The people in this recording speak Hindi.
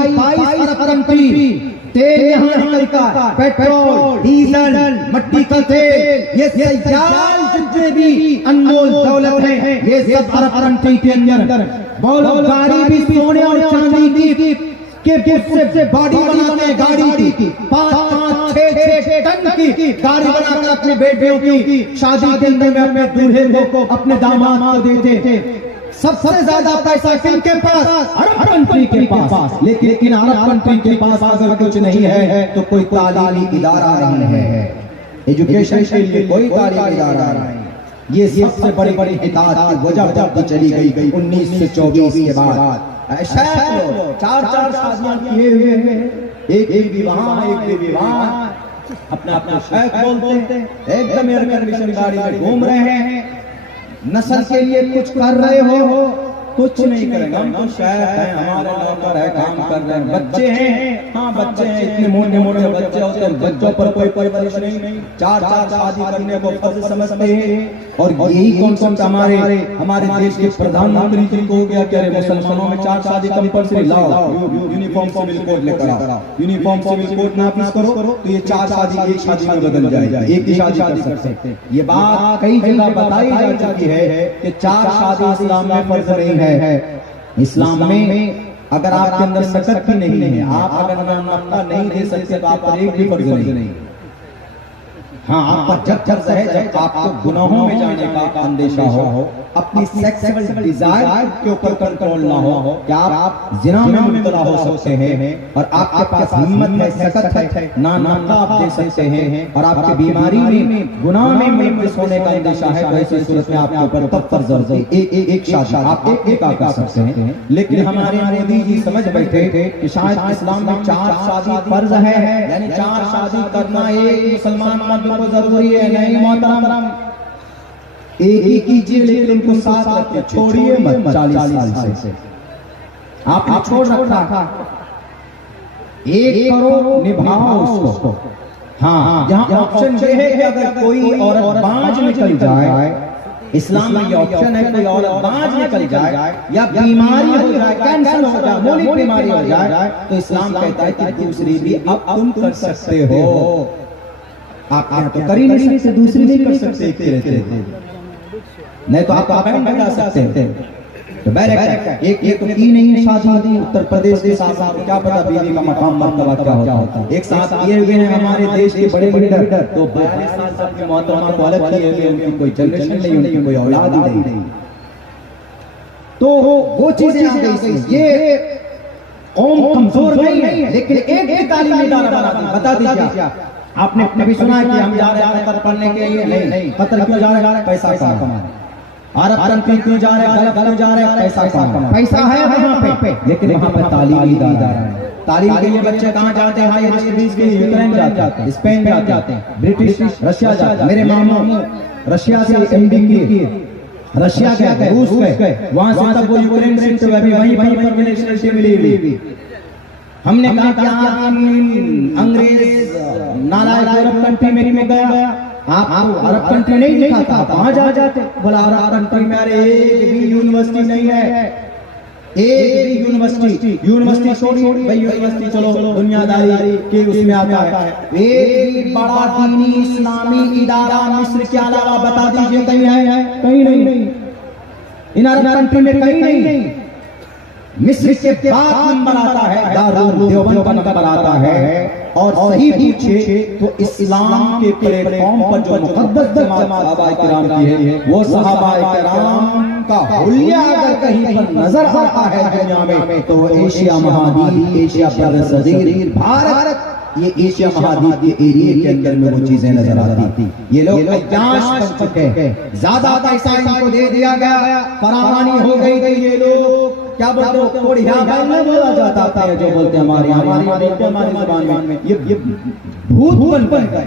22 अरब कंट्री तेल यहाँ निकलता, पेट्रोल, डीजल, मट्टी का तेल, ये सयाल जितने भी अनमोल दौलत है ये सब अरब कंट्री के अंदर। बोलो गाड़ी भी सोने और चांदी की से बॉडी बनाते हैं, गाड़ी की 5-6 टन की गाड़ी बनाकर अपने बेटियों की शादी के अंदर में अपने दूल्हे को अपने दामाद को देते। सबसे ज्यादा पैसा किनके पास? अरब कंट्री के पास। लेकिन अरब कंट्री के पास अगर कुछ नहीं है तो कोई तालीमी इदारा नहीं है, एजुकेशन के लिए कोई तालीमी इदारा नहीं। ये सबसे बड़ी बड़ी हिदायत की वजह जब चली गई 1924 के बाद। ऐसा 4 शादियां किए हुए हैं, एक विवाह अपना अपना शेख बोलते हैं, एकदम एयर कंडीशन गाड़ी में घूम रहे हैं, नस्ल के लिए कुछ कर रहे हो, कुछ नहीं करेंगे, हम तो शेख हैं, हमारे नौकर है, काम कर रहे हैं, बच्चे हैं, हाँ बच्चे हैं, इतने मोटे मोटे बच्चे होते हैं, बच्चों पर कोई परवरिश नहीं, 4 शादी करने को फर्ज समझते हैं। और यही कॉन्सेप्ट हमारे देश के प्रधानमंत्री जी को हो गया कि अरे मुसलमानों में 4 शादी कंपल्सरी लाओ, यूनिफॉर्म सिविल कोड लेकर आओ, यूनिफॉर्म सिविल कोड नाफिज करो तो ये 4 शादी एक शादी में बदल जाएगा, एक ही शादी कर सकते हैं। ये बात कई जगह बताई जा चुकी है कि 4 शादी इस्लाम में फर्ज नहीं है। इस्लाम में अगर आपके अंदर सकत ही नहीं है, आप अगर नाम नहीं दे सकते तो आप पर एक भी फर्ज नहीं। हाँ, आपका जब है जब आपको गुनाहों में जाने का अंदेशा हो, अपनी सेक्सुअल डिजायर के ऊपर कंट्रोल ना हो, क्या आप जिना में मुब्तला हो सकते हैं और आपके पास हिम्मत है, सकत है, ना आप दे सकते हैं और आपकी बीमारी में गुनाह में मुलविस होने का अंदेशा है, वैसी सूरत में आपके ऊपर तब फर्ज है एक शादी आप एक कर सकते हैं। लेकिन हमारे मोदी जी समझ बैठे कि शायद इस्लाम में 4 शादी फर्ज है, यानी 4 शादी करना एक मुसलमान मर्द को जरूरी है। नहीं मोहतरम, एक ही कीजिए लेकिन उनको साथ रखिए, छोड़िए मत। 40 साल से आपने छोड़ रखा, एक करो, निभाओ उसको। हाँ, यहाँ ऑप्शन ये है कि अगर कोई औरत बांझ निकल जाए, इस्लाम में ये ऑप्शन है, कोई औरत बांझ निकल जाए या बीमारी हो जाए, कैंसर हो जाए, मौलिक बीमारी हो जाए, तो इस्लाम कहता है कि दूसरी भी अब तुम कर सकते हो। आप तो कर ही नहीं से दूसरी नहीं कर सकते, नहीं तो आप बहन बना सकते हैं। तो एक तो की नहीं शादी उत्तर प्रदेश के साथ साथ क्या पता बीवी का मकाम मर्तबा क्या होता है। एक साथ किए हुए हैं हमारे देश के बड़े लीडर, तो 42 साल से अपनी मोहतरमा को अलग किए हुए, उनकी कोई जनरेशन नहीं, उनकी कोई औलाद नहीं, तो वो चीजें आ गई। ये कौम कमजोर नहीं है, लेकिन एक तालीमी इदारा बता दीजिए। आपने कभी सुना है कि हम जा रहे हैं कतर पढ़ने के लिए? नहीं। कतर क्यों जा रहे हैं? पैसा कमाने। अरब कंट्री क्यों जा रहे हैं? क्यों जा रहे हैं? पैसा कमाने। पैसा है वहाँ पे, लेकिन वहाँ पे तालीमी इदारा है। तालीम के लिए बच्चे कहाँ जाते हैं? हायर स्टडीज के लिए यूक्रेन जाते हैं, स्पेन जाते हैं, ब्रिटिश रशिया जाते हैं। मेरे मामू रशिया से MD किए, रशिया गए, रूस गए, वहाँ से तब वो यूक्रेन शिफ्ट हुए, अभी वहीं पर मिलिट्री मिली। हमने कहा क्या अंग्रेज नालायक अरब कंट्री में क्यों गया? आप अरब कंट्री नहीं लिखा था, वहां जाते। बोला अरब कंट्री में अरे एक भी यूनिवर्सिटी नहीं है, एक भी यूनिवर्सिटी छोड़िए भाई, यूनिवर्सिटी चलो दुनियादारी के उसमें आता है। एक भी बड़ा दीनी इस्लामी इदारा मिस्र के अलावा बता दीजिए कहीं है? कहीं नहीं। इन अरब कंट्री में कहीं नहीं। मिस्र के बाद नंबर आता है, दारुल देवबंद का नंबर आता है। और सही पूछे तो इस्लाम के प्लेटफॉर्म पर जो मुकद्दस जमात सहाबा किराम की है, वो सहाबा किराम का हुलिया अगर कहीं पर नजर आता है दुनिया में, तो एशिया महाद्वीप, एशिया सगीर, भारत, ये एशिया महाद्वीप के एरिया के अंदर में वो चीजें नजर आती। ये लोग अज्ञाश बन चुके हैं, ज्यादा पैसा इनको दे दिया गया, फरावानी हो गई थी। ये लोग क्या बोलते हो? कोड़िया में बोला जाता है, जो बोलते हैं हमारे जुबान में, ये भूत बन गए।